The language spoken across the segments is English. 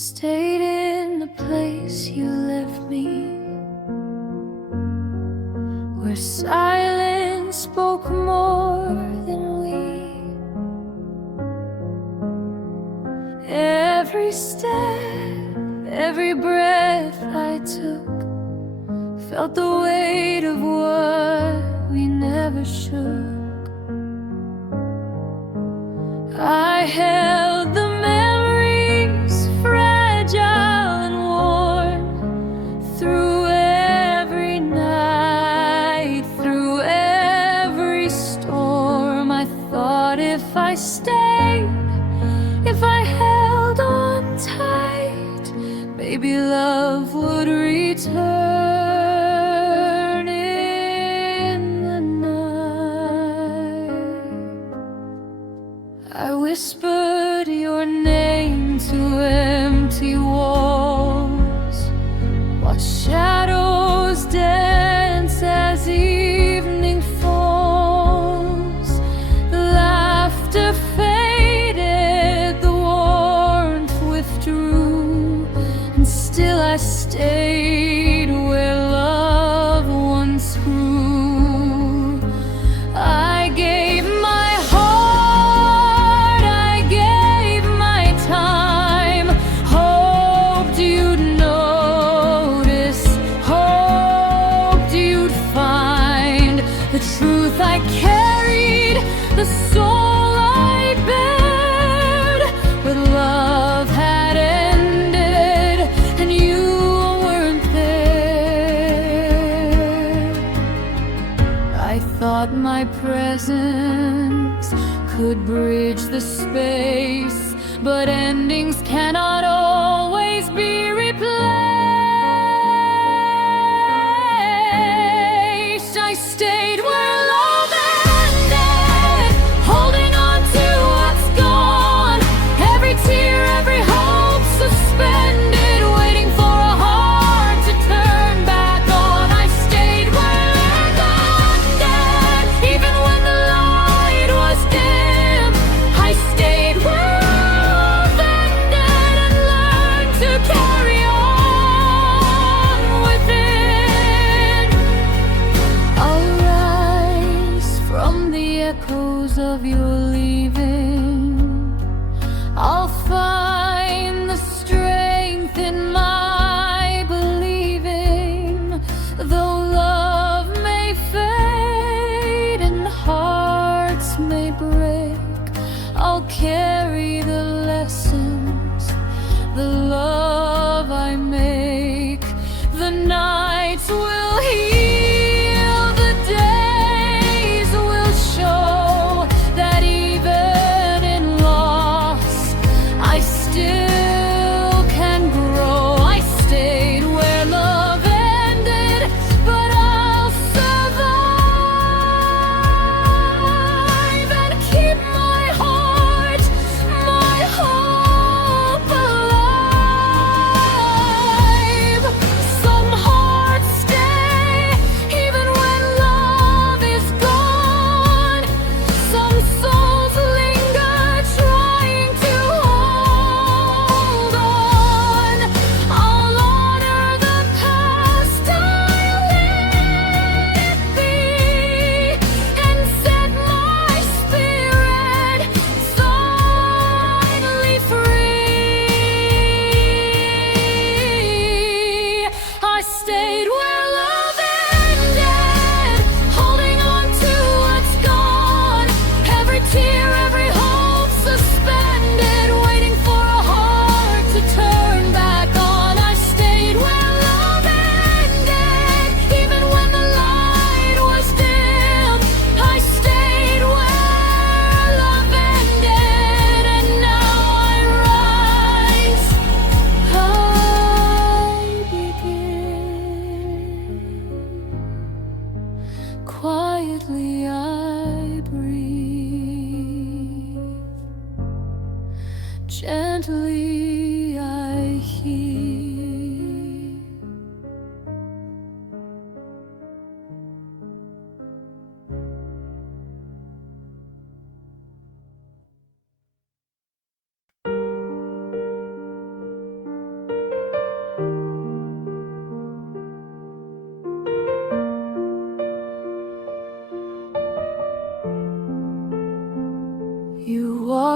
stayed in the place you left me, where silence spoke more than we. Every step, every breath I took felt the weight of what we never shook. I held the memories, fragile and worn, through every night, through every storm. I thought if I stayed, if I held on tight, maybe love would return in the night. I whispered your name to empty walls, watched shadows dance as evening falls. The laughter faded, the warmth withdrew, and still I stayed where love once grew. I gave my heart, I gave my time, hoped you'd notice, hoped you'd find the truth I carried, the soul I bared. But love had ended, and you weren't there. I thought my presence could bridge the space, but endings cannot always be replaced. I stayed where love ended, holding on to what's gone. Every tear, every hope suspended, waiting for a heart to turn back on. I stayed where love ended, even when the light was dim. I stayed where love ended and learned to carry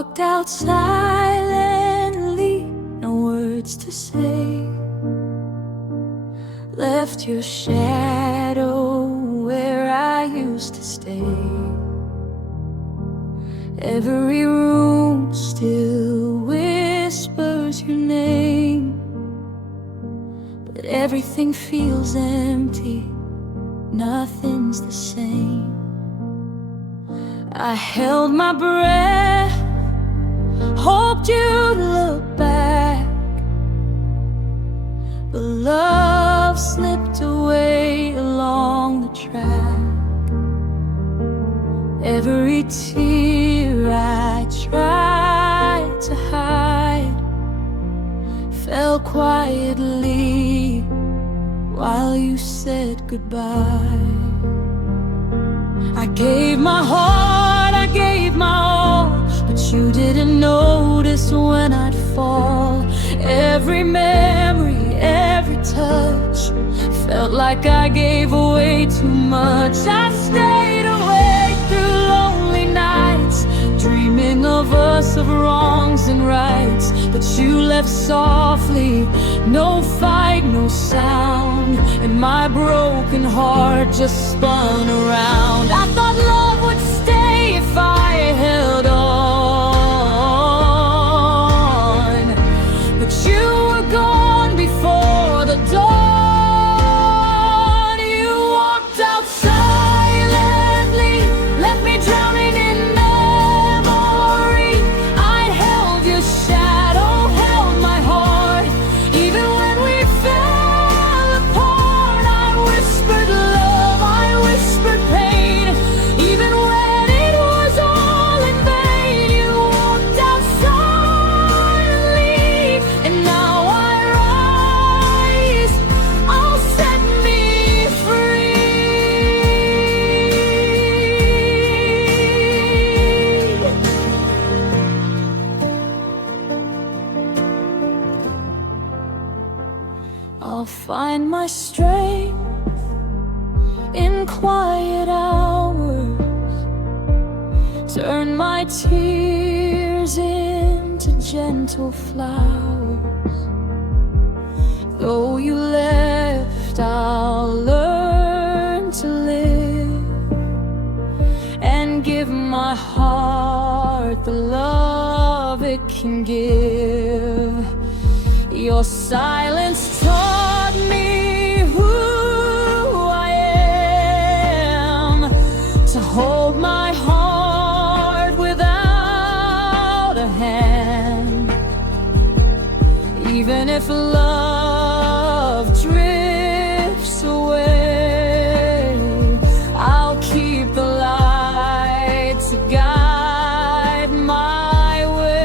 walked out silently, no words to say. Left your shadow where I used to stay. Every room still whispers your name, but everything feels empty, nothing's the same. I held my breath, hoped you'd look back, but love slipped away along the track. Every tear I tried to hide fell quietly while you said goodbye. I gave my heart, I gave my all, but you didn't notice when I'd fall. Every memory, every touch felt like I gave away too much. I stayed awake through lonely nights, dreaming of us, of wrongs and rights. But you left softly, no fight, no sound, and my broken heart just spun around. I thought love would stay if I held on, but you were gone before the dawn. You walked out silently, left me drowning in memory. I held your shadow, held my heart, even when we fell apart. I whispered love, I whispered pain, even when it was all in vain. You walked out silently, and now I rise. I'll set me free. I'll find my strength in quiet hours, turn my tears into gentle flowers. Though you left, I'll learn to live and give my heart the love it can give. Your silence taught me who I am, to hold my heart without a hand. Even if love drifts away, I'll keep the light to guide my way.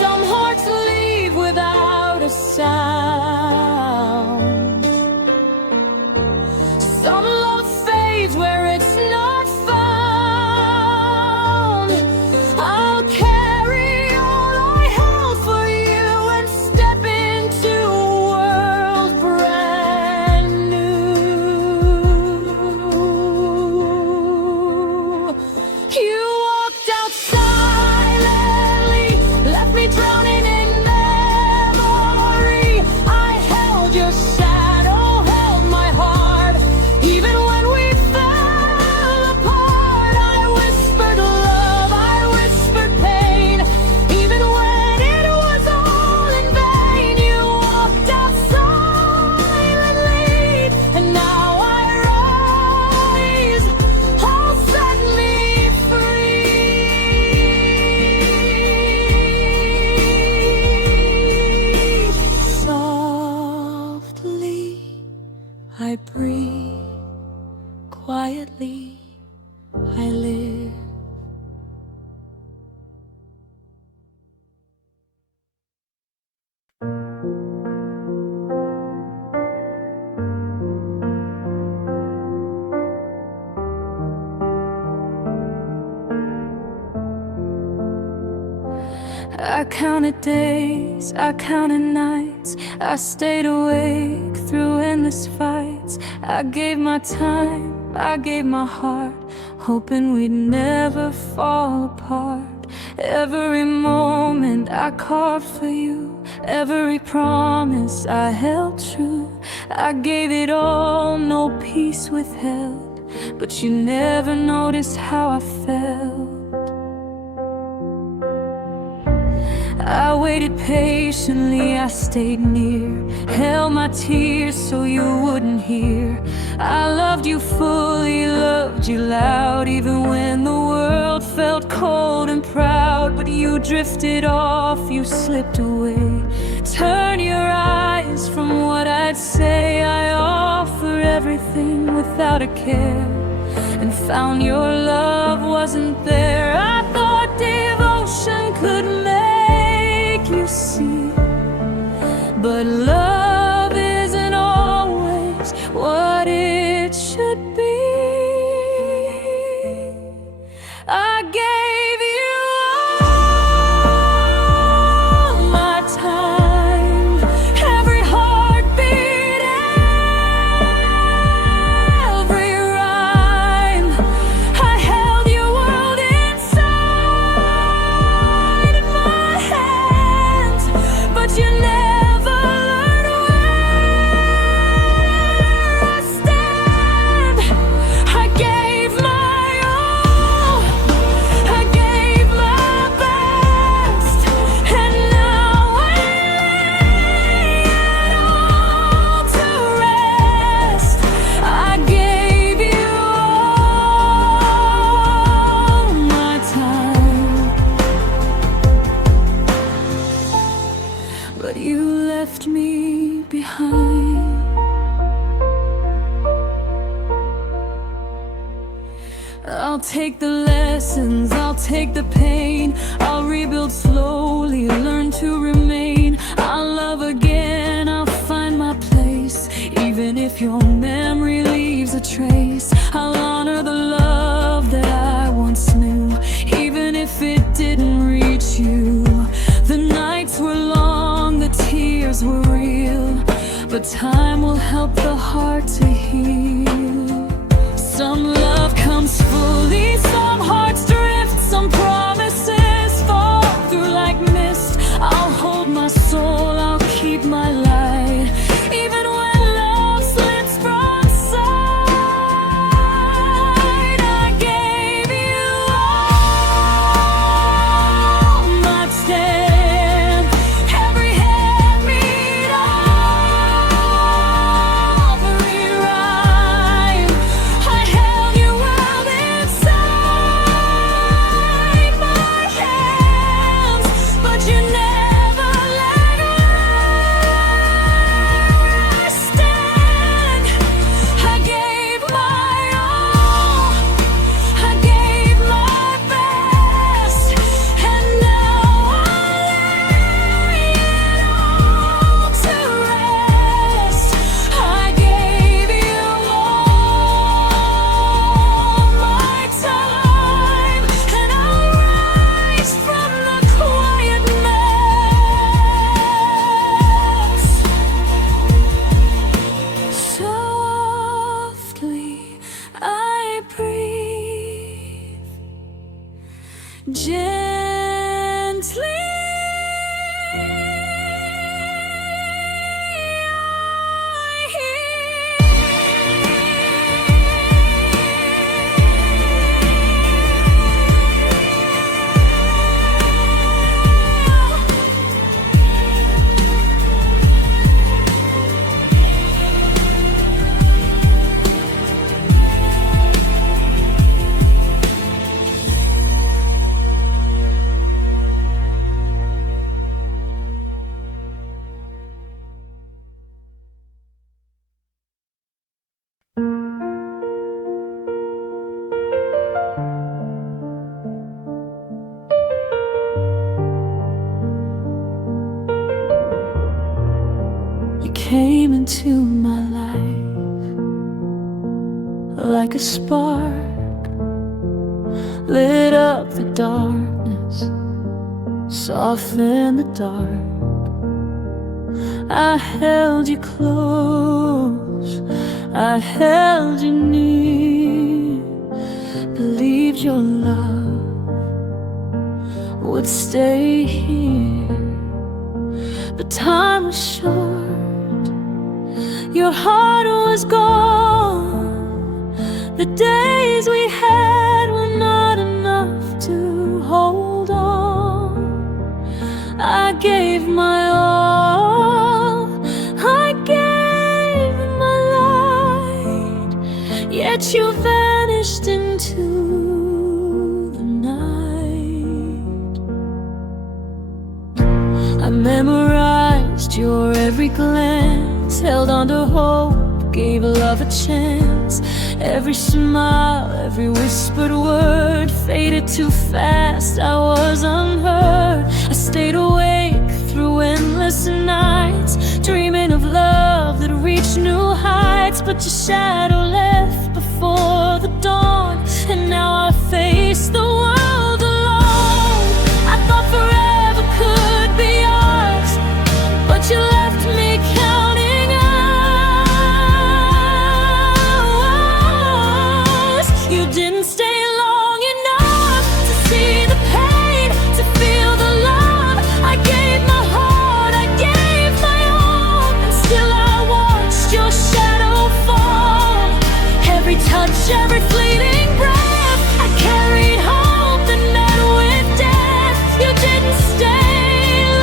Some hearts leave without a sound, some love fades where it's not found. I'll carry all I held for you and step into a world brand new. You walked out silently, left me drowning in memory. I held your shadow, held my heart, even when we fell apart. I whispered love, I whispered pain, even when it was all in vain. You walked out silently, and now I rise. I'll set me free. Softly I breathe, quietly I live. I counted days, I counted nights, I stayed awake through endless fights. I gave my time, I gave my heart, hoping we'd never fall apart. Every moment I carved for you, every promise I held true. I gave it all, no peace withheld, but you never noticed how I felt. I waited patiently, I stayed near, held my tears so you wouldn't hear. I loved you fully, loved you loud, even when the world felt cold and proud. But you drifted off, you slipped away. Turn your eyes from what I'd say. I offer everything without a care, and found your love wasn't there. I thought devotion could make you see, but love isn't always what it should be. I gave you all my time, every heartbeat, every rhyme. I held your world inside my hands, but you never learned where I stand. I gave my all, I gave my best, and now I lay it all to rest. I gave you all my time, but you left me behind. I'll take the lessons, I'll take the pain. I'll rebuild slowly, learn to remain. I'll love again, I'll find my place, even if your memory leaves a trace. I'll honor the love that I once knew, even if it didn't reach you. The nights were long, the tears were real, but time will help the heart to heal. Some love comes fully, some hearts drift, some promises fall through like mist. I'll hold my soul, I'll keep my light, even when love slips from sight. I gave you all my stand, every heartbeat, every rhyme. I held your world inside my hands, but you never let where I stand. I gave my all, I gave my best, and now I lay it all to rest. I gave you all my time, and I'll rise from the quiet mess. Softly I breathe, gently I You came into my life like a spark, lit up the darkness, softened the dark. I held you close, I held you near, believed your love would stay here, but time was short, your heart was gone. The days we had were not enough to hold on. I gave my all, I gave my light, yet you vanished into the night. I memorized your every glance, held on to hope, gave love a chance. Every smile, every whispered word faded too fast, I was unheard. I stayed awake through endless nights, dreaming of love that reached new heights. But your shadow left before the dawn, and now I face the world alone. I thought forever could be ours, but you left me counting hours. You didn't stay long enough to see the pain, to feel the love. I gave my heart, I gave my all, and still I watched your shadow fall. Every touch, every fleeting breath, I carried hope that met with death. You didn't stay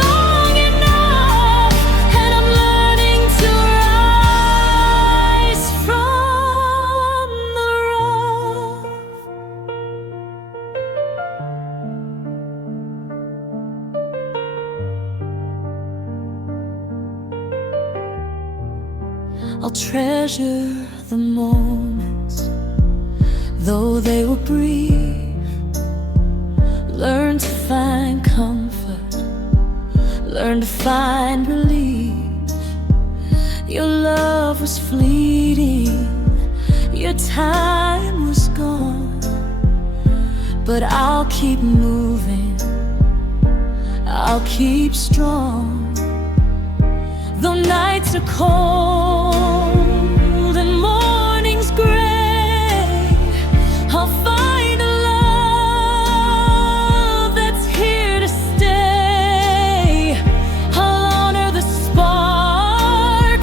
long enough, and I'm learning to rise from the rough. I'll treasure the moments, though they were brief. Learn to find comfort, learn to find relief. Your love was fleeting, your time was gone, but I'll keep moving, I'll keep strong. Though nights are cold and mornings gray, I'll find a love that's here to stay. I'll honor the spark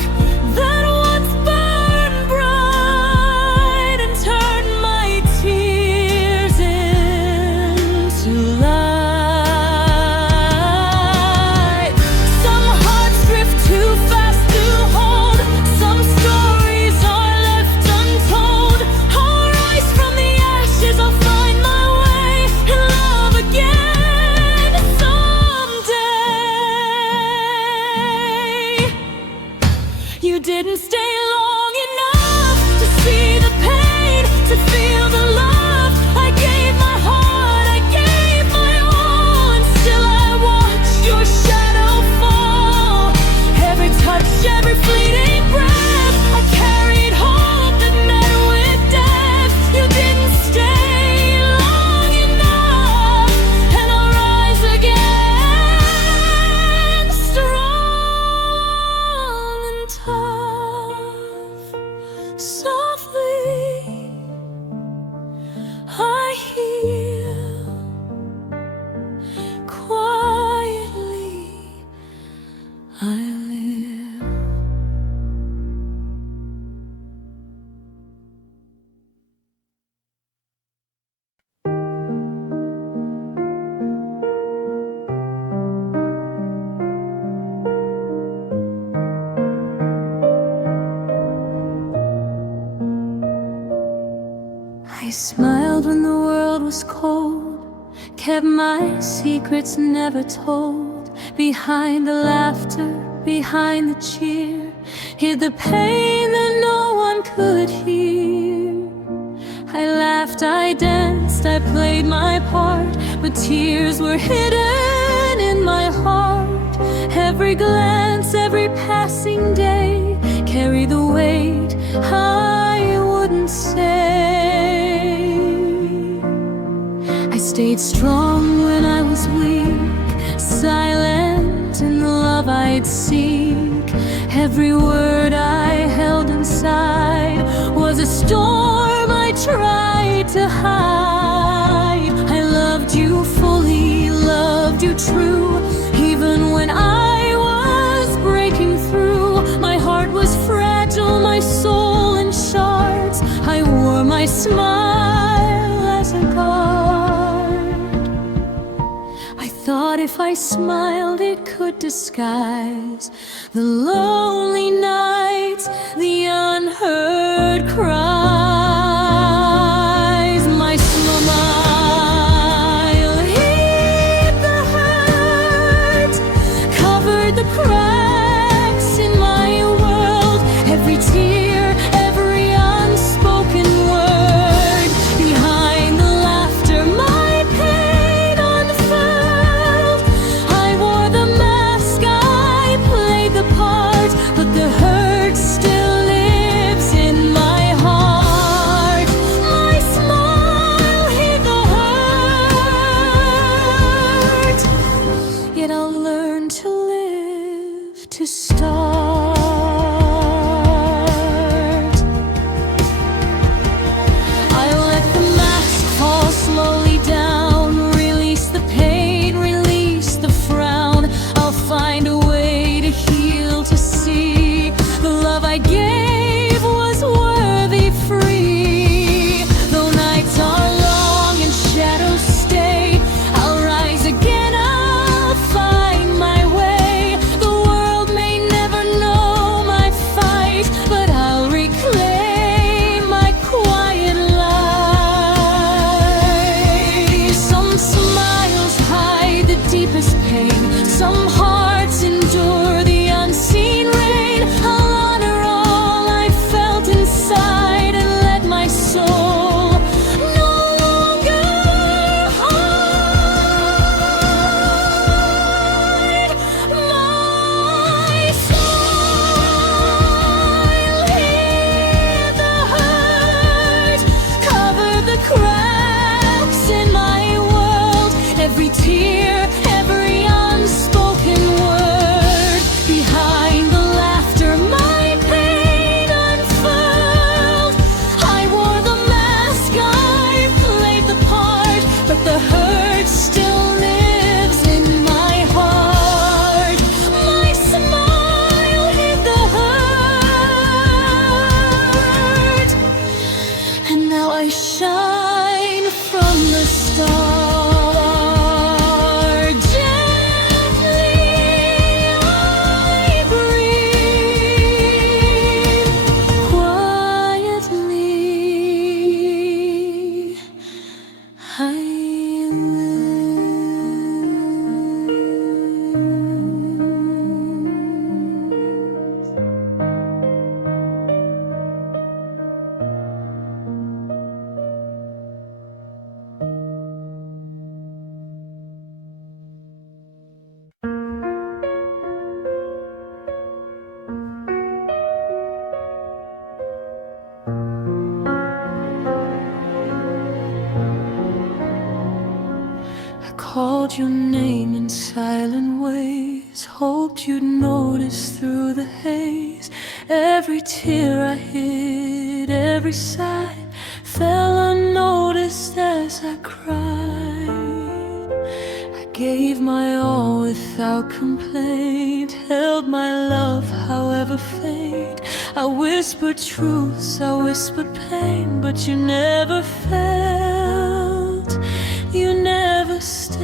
that once burned bright, and turn my tears into light. Some hearts drift too fast to hold, some stories are left untold. I'll rise from the ashes, I'll find my way and love again someday. You didn't stay long enough to see the pain, to feel the love. I gave my heart, I gave my all, and still I watch your shadow fall. Every touch, every fleeting breath, I carried hope that met with death. You didn't stay long enough, and I'll rise again, strong and tough. Softly I heal, quietly I live. I smiled when the world was cold, kept my secrets never told. Behind the laughter, behind the cheer, hid the pain that no one could hear. I laughed, I danced, I played my part, but tears were hidden in my heart. Every glance, every passing day carried the weight I wouldn't say. I stayed strong when I was weak, silent in the love I'd seek. Every word I held inside was a storm I tried to hide. you true. Even when I was breaking through, my heart was fragile, my soul in shards. I wore my smile as a guard. I thought if I smiled it could disguise the lonely nights, the unheard cries. My smile hid the hurt, covered the cracks in my world. Every tear, every unspoken word, behind the laughter my pain unfurled. I wore the mask, I played the part, but the hurt still lives in my heart. My smile hid the hurt, yet I'll learn to live to start. I let the mask fall slowly down, release the pain, release the frown. I'll find a way to heal, to see the love I gave was worthy, free. Though nights are long and shadows stay, I'll rise again, I'll find my way. The world may never know my fight, but I'll reclaim my quiet light. Some smiles hide the deepest pain, some hearts endure the unseen rain. I'll honor all I felt inside and let my soul no longer hide. My smile hid the hurt, covered the cracks in my world. Every tear, every unspoken word, behind the laughter my pain unfurled. I wore the mask, I played the part, but the hurt still lives in my heart. My smile hid the hurt, and now I shine from the start. Gently I breathe, quietly I called your name in silent ways, hoped you'd notice through the haze. Every tear I hid, every sigh fell unnoticed as I cried. I gave my all without complaint, held my love however faint. I whispered truths, I whispered pain, but you never felt, you never stayed.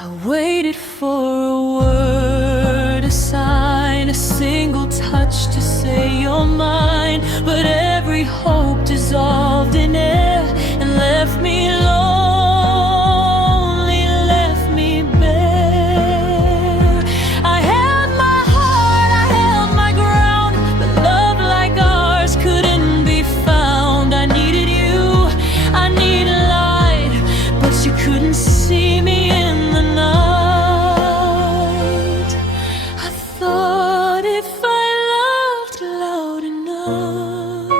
I waited for a word, a sign, a single touch to say you're mine, but every hope dissolved in air and left me lonely, left me bare. I held my heart, I held my ground, but love like ours couldn't be found. I needed you, I needed light, but you couldn't see me in the night. I thought if I loved loud enough,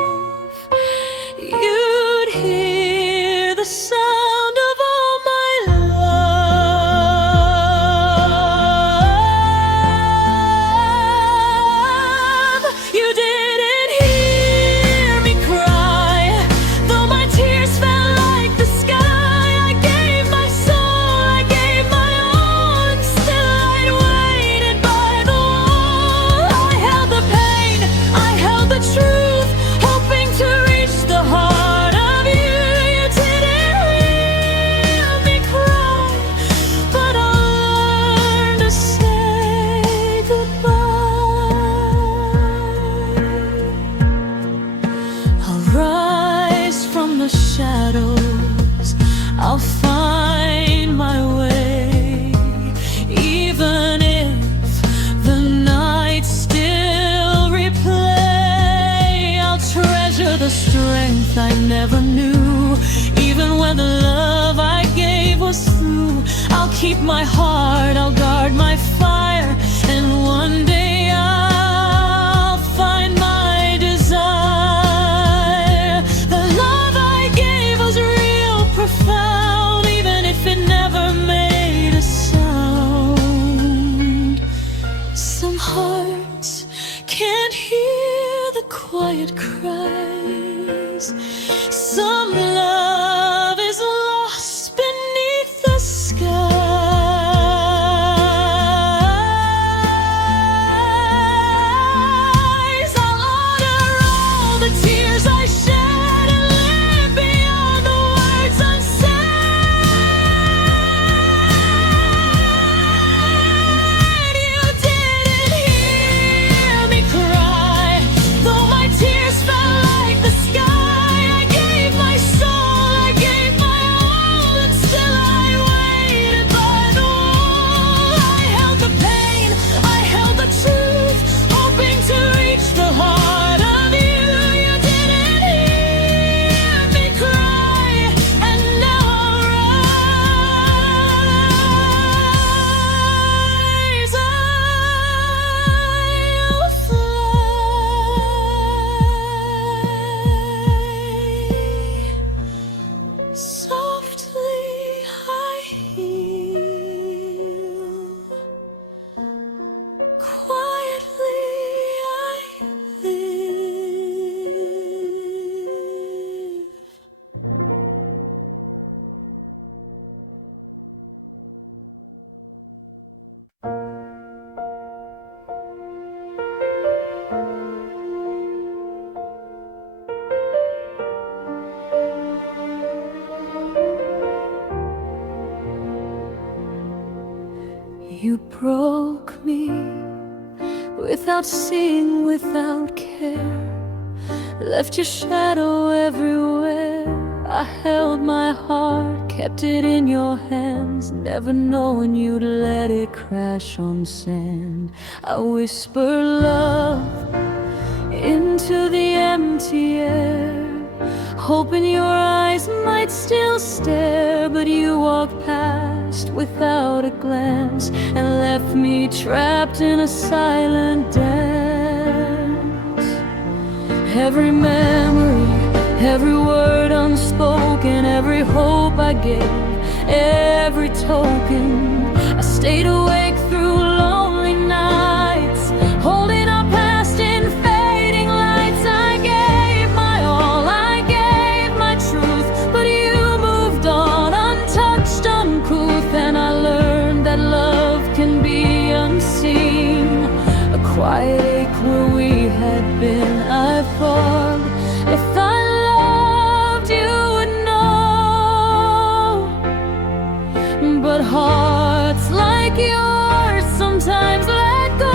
never knew. Even when the love I gave was through, I'll keep my heart, I'll guard my fire, and one day I'll find my desire. The love I gave was real profound, even if it never made a sound. Some hearts can't hear the quiet cries. Some love is lost beneath the skies. I'll honor all the tears I shed and live beyond the words unsaid. You didn't hear me cry, though my tears fell like the sky. I gave my soul, I gave my all, and still I waited by the wall. I held the pain, I held the truth, hoping to reach the heart of you. You didn't hear me cry, and now I'll rise. I'll fly. Softly I heal, quietly I live. You broke me without seeing, without care. Left your shadow everywhere. I held my heart, kept it in your hands, never knowing you'd let it crash on sand. I whisper love into the empty air, hoping your eyes might still stare, but you walked past without a glance and left me trapped in a silent dance. Every memory, every word unspoken, every hope I gave, every token, I stayed awake through lonely nights, holding our past in fading lights. I gave my all, I gave my truth, but you moved on, untouched, uncouth, and I learned that love can be unseen. A quiet ache where we had been, I thought if I loved you would know, but hearts like yours sometimes let go.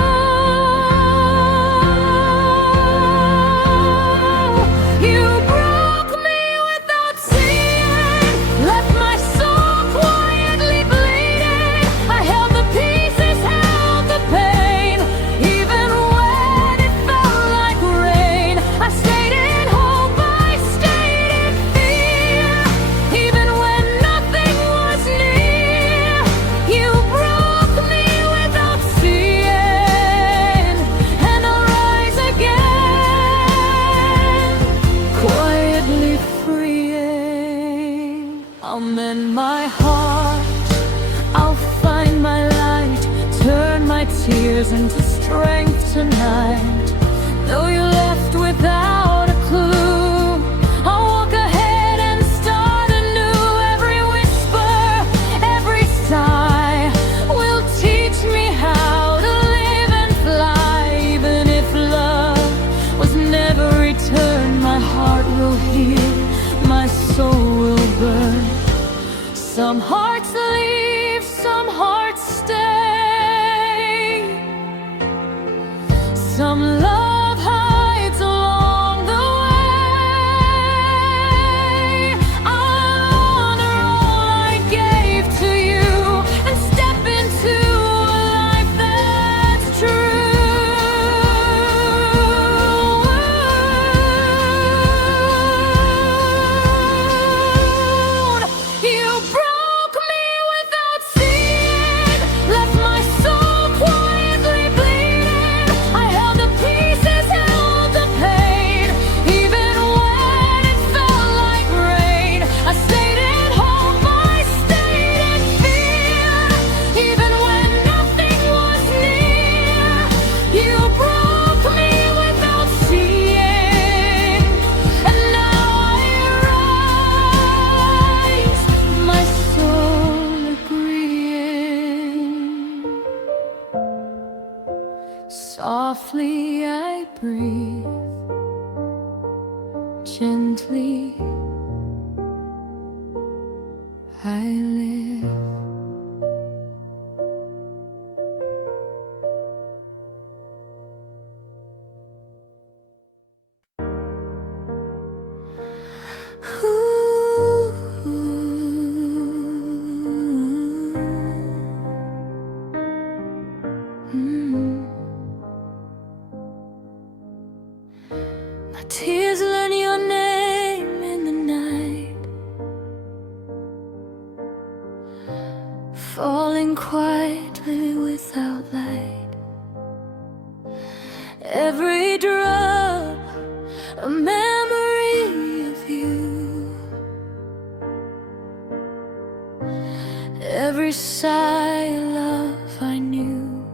You broke me without seeing, left my soul quietly bleeding. I held the pieces, held the pain, even when it felt like rain. I stayed in hope, I stayed in fear, even when nothing was near. You broke me without seeing, and I'll rise again, quietly freeing. I'll mend my heart, I'll find my light, turn my tears into strength tonight. Though you left without a clue, I'll walk ahead and start anew. Every whisper, every sigh will teach me how to live and fly. Even if love was never returned, my heart will heal, my soul will burn. Some hearts leave, some hearts stay. Some love high Softly I breathe, gently I live. My tears learn your name in the night, falling quietly without light. Every drop a memory of you, every sigh a love I knew.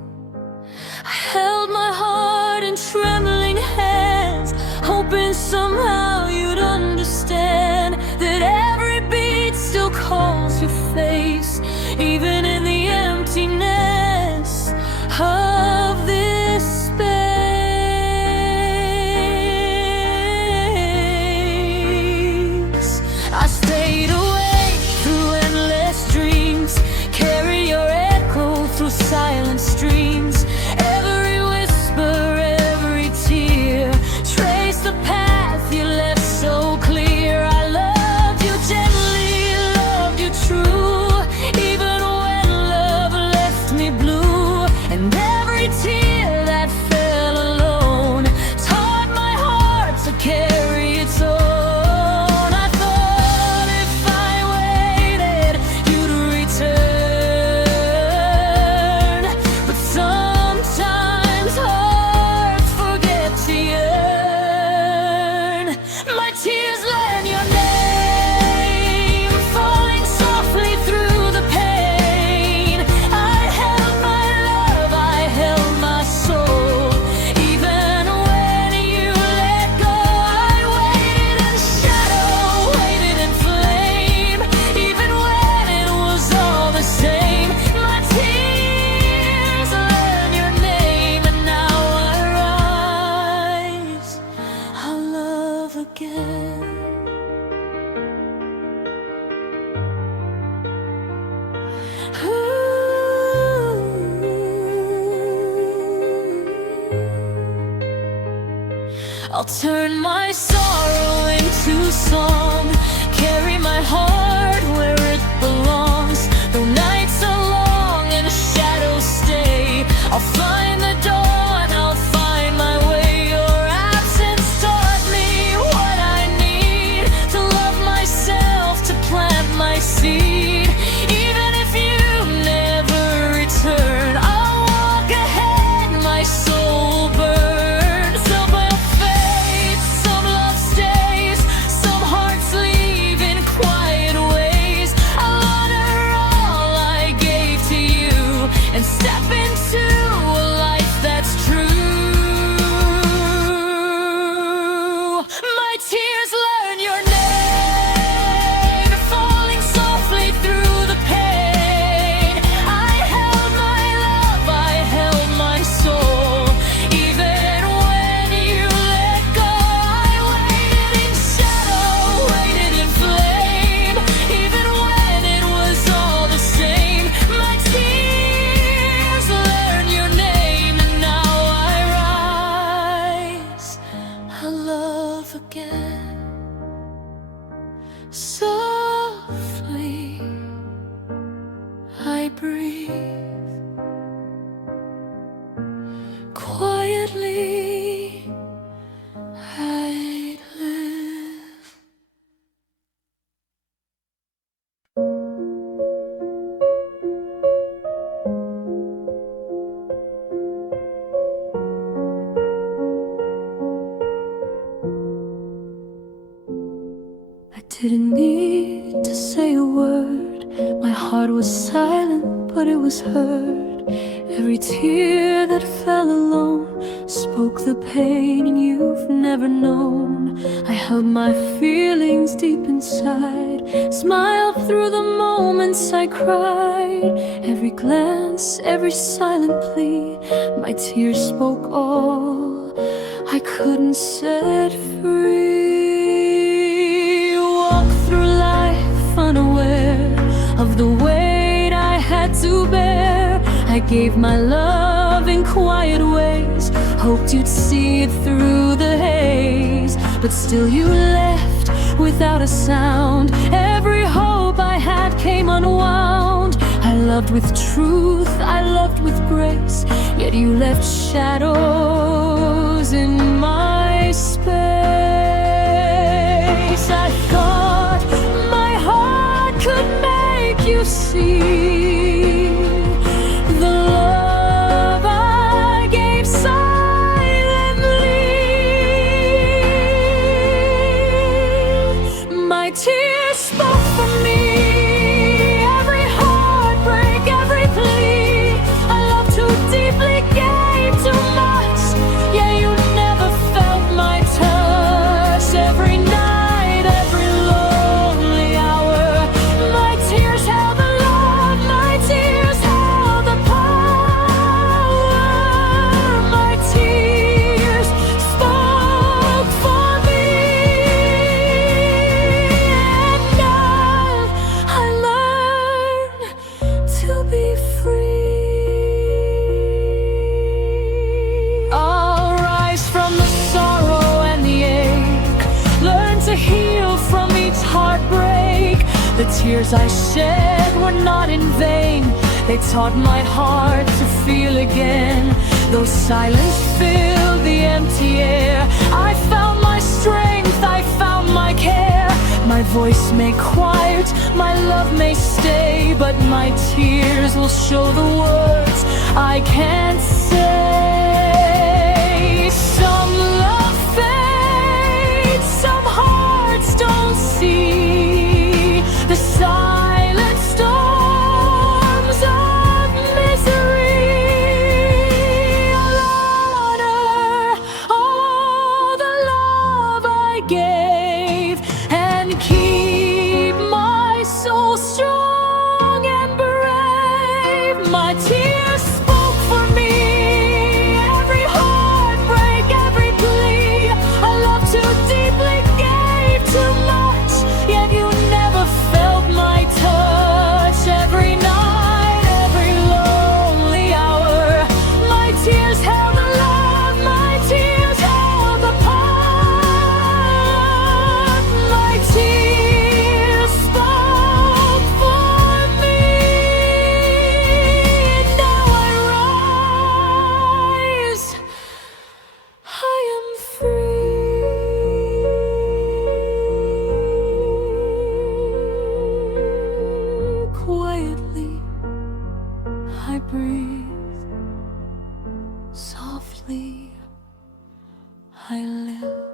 I held my heart in trembling hands, hoping somehow you'd understand that every beat still calls your face, even in the emptiness of this space. I stayed awake through endless dreams, carry your echo through silent streams. Every whisper, every tear, trace the path you left so clear. I loved you gently, loved you true, even when love left me blue. And every tear that fell alone taught my heart to carry its own. I thought if I waited, you'd return, but sometimes hearts forget to yearn. My tears learn your name, falling softly through the pain. I held my love, I held my soul, even when you let go. I waited in shadow, waited in flame, even when it was all the same. My tears learn your name, and now I rise, I'll love again. I'll turn my sorrow into song, carry my heart where it belongs. Though nights are long and shadows stay, I'll find the dawn, I'll find my way. Your absence taught me what I need to love myself, to plant my seed. Even if you never return, I'll walk ahead, my soul burns. Some will fade, some love stays, some hearts leave in quiet ways. I'll honor all I gave to you and step into a life that's true. My tears learn your name, falling softly through the pain. I held my love, I held my soul, even when you let go. I waited in shadow, waited in flame, even when it was all the same. My tears learn your name, and now I rise, I love again. Softly I breathe, quietly I live. I didn't need to say a word. My heart was silent, but it was heard. Every tear that fell alone spoke the pain you've never known. I held my feelings deep inside, smiled through the moments I cried. Every glance, every silent plea, my tears spoke all I couldn't set free. Walk through life unaware of the weight I had to bear. I gave my love in quiet ways, hoped you'd see it through the haze. But still you left without a sound. Every hope I had came unwound. I loved with truth, I loved with grace, yet you left shadows in my space. I thought my heart could make you see the love I gave silently. My tears spoke for me. Every heartbreak, every plea, I loved too deeply, gave too much. Yeah, you never felt my touch. Every night, every lonely hour, my tears held the love, my tears held the power. My tears spoke for me, and now I learn to be free. I'll rise from the sorrow and the ache, learn to heal from each heartbreak. The tears I shed were not in vain, they taught my heart to feel again. Though silence filled the empty air, I found my strength, I found my care. My voice may quiet, my love may stay, but my tears will show the words I can't say. Some love fades, some hearts don't see the silent storms of misery. I'll honor all the love I gave and keep my soul strong and brave. My tears spoke for me. Every heartbreak, every plea, I loved too deeply, gave too much, yet you never felt my touch. Every night, every lonely hour, my tears held the love, my tears held the power. My tears spoke for me, and now I rise, I am free. Quietly I breathe, softly I live.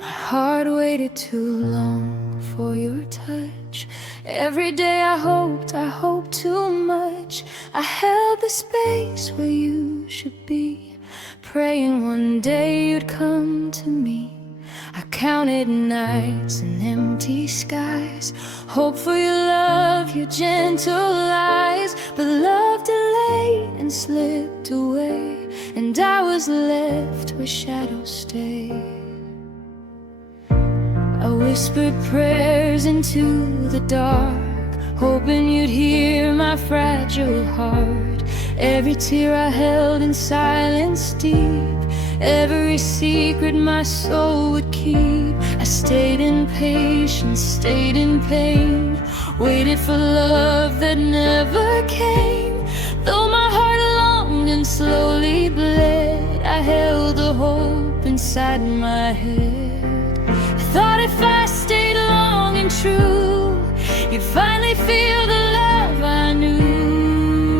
My heart waited too long for your touch. Every day I hoped too much. I held the space where you should be, praying one day you'd come to me. I counted nights and empty skies, hope for your love, your gentle lies. But love delayed and slipped away, and I was left where shadows stayed. I whispered prayers into the dark, hoping you'd hear my fragile heart. Every tear I held in silence deep, every secret my soul would keep. I stayed in patience, stayed in pain, waited for love that never came. Though my heart longed and slowly bled, I held the hope inside my head. Thought if I stayed long and true, you'd finally feel the love I knew.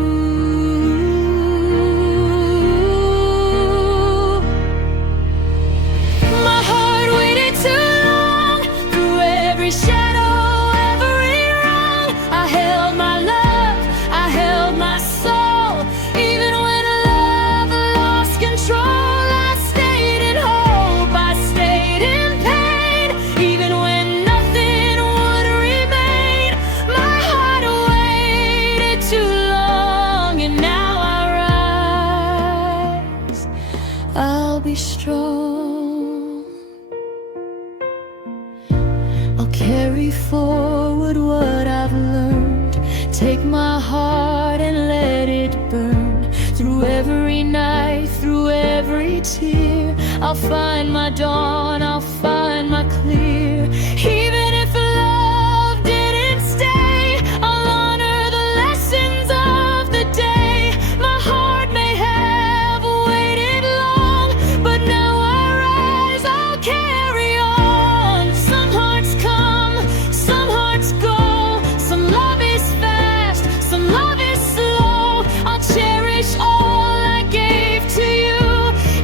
I'll carry forward what I've learned. Take my heart and let it burn. Through every night, through every tear, I'll find my dawn, I'll find my clear. Even if love didn't stay, I'll honor the lessons of the day. My heart may have waited long, but now I rise, I'll carry on. Some hearts come, some hearts go. Some love is fast, some love is slow. I'll cherish all I gave to you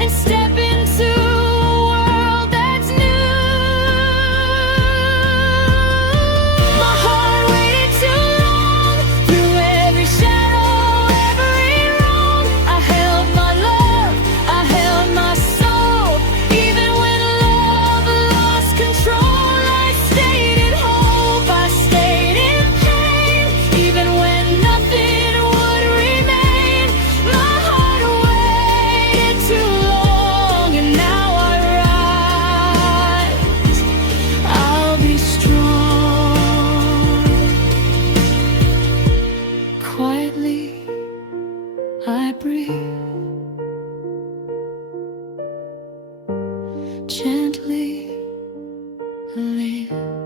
and step into a world that's new. My heart waited too long, through every shadow, every wrong. I held my love, I held my soul. Even when love lost control, I stayed in hope, I stayed in pain. Even when nothing would remain, my heart waited too long, and now I rise. I'll be strong. Quietly, I breathe. Gently live.